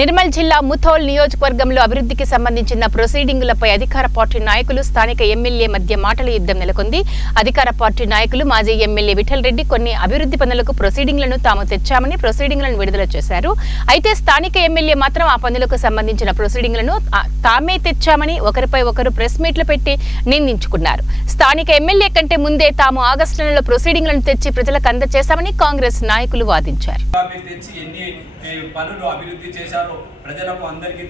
నిర్మల్ జిల్లా ముథోల్ నియోజకవర్గంలో అభివృద్ధికి సంబంధించిన ప్రొసీడింగులపై అధికార పార్టీ నాయకులు స్థానిక ఎమ్మెల్యే మధ్య మాటల యుద్ధం నెలకొంది. అధికార పార్టీ నాయకులు మాజీ ఎమ్మెల్యే విఠల్ రెడ్డి కొన్ని అభివృద్ధి పనులకు ప్రొసీడింగ్లను తాము తెచ్చామని ప్రొసీడింగ్లను విడుదల చేశారు. అయితే స్థానిక ఎమ్మెల్యే మాత్రం ఆ పనులకు సంబంధించిన ప్రొసీడింగ్లను తామే తెచ్చామని ఒకరిపై ఒకరు ప్రెస్ మీట్లు పెట్టి నిందించుకున్నారు. స్థానిక ఎమ్మెల్యే కంటే ముందే తాము ఆగస్టు నెలలో ప్రొసీడింగ్లను తెచ్చి ప్రజలకు అందజేశామని కాంగ్రెస్ నాయకులు వాదించారు. పనులు అభివృద్ధి చేశారో ప్రజలకు అందరికీ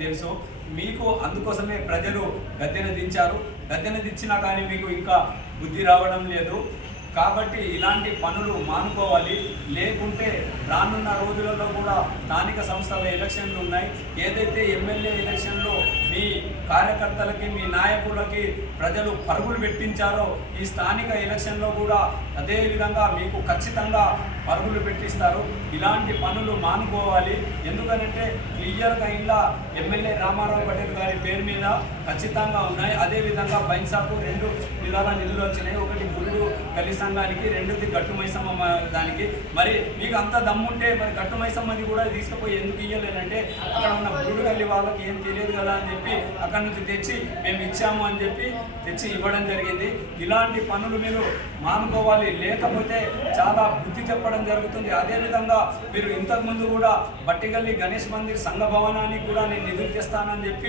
తెలుసు. మీకు అందుకోసమే ప్రజలు గద్దెన దించినా కానీ మీకు ఇంకా బుద్ధి రావడం లేదు. కాబట్టి ఇలాంటి పనులు మానుకోవాలి. లేకుంటే రానున్న రోజులలో కూడా స్థానిక సంస్థల ఎలక్షన్లు ఉన్నాయి. ఏదైతే ఎమ్మెల్యే ఎలక్షన్లో మీ కార్యకర్తలకి మీ నాయకులకి ప్రజలు పరుగులు పెట్టించారో ఈ స్థానిక ఎలక్షన్లో కూడా అదే విధంగా మీకు ఖచ్చితంగా పరుగులు పెట్టిస్తారు. ఇలాంటి పనులు మానుకోవాలి. ఎందుకంటే క్లియర్గా ఇలా ఎమ్మెల్యే రామారావు పటేల్ గారి పేరు మీద ఖచ్చితంగా ఉన్నాయి. అదేవిధంగా బైన్సాకు 2 విధాల నిధులు వచ్చినాయి. ఒకటి గుళ్ళు గలి సంఘానికి, 2ది గట్టు మైసమ్మ దానికి. మరి మీకు అంత దమ్ముంటే మరి గట్టు మైసమ్మది కూడా తీసుకుపోయి ఎందుకు ఇయ్యలేదంటే అక్కడ ఉన్న గుళ్ళు గల్లి వాళ్ళకి ఏం తెలియదు కదా అని చెప్పి అక్కడి నుంచి తెచ్చి మేము ఇచ్చాము అని చెప్పి తెచ్చి ఇవ్వడం జరిగింది. ఇలాంటి పనులు మీరు మానుకోవాలి. లేకపోతే చాలా బుద్ధి చెప్పడం జరుగుతుంది. అదేవిధంగా మీరు ఇంతకుముందు కూడా బట్టిగల్లి గణేష్ మందిర్ సంఘ భవనానికి కూడా నేను నిధులు తెస్తానని చెప్పి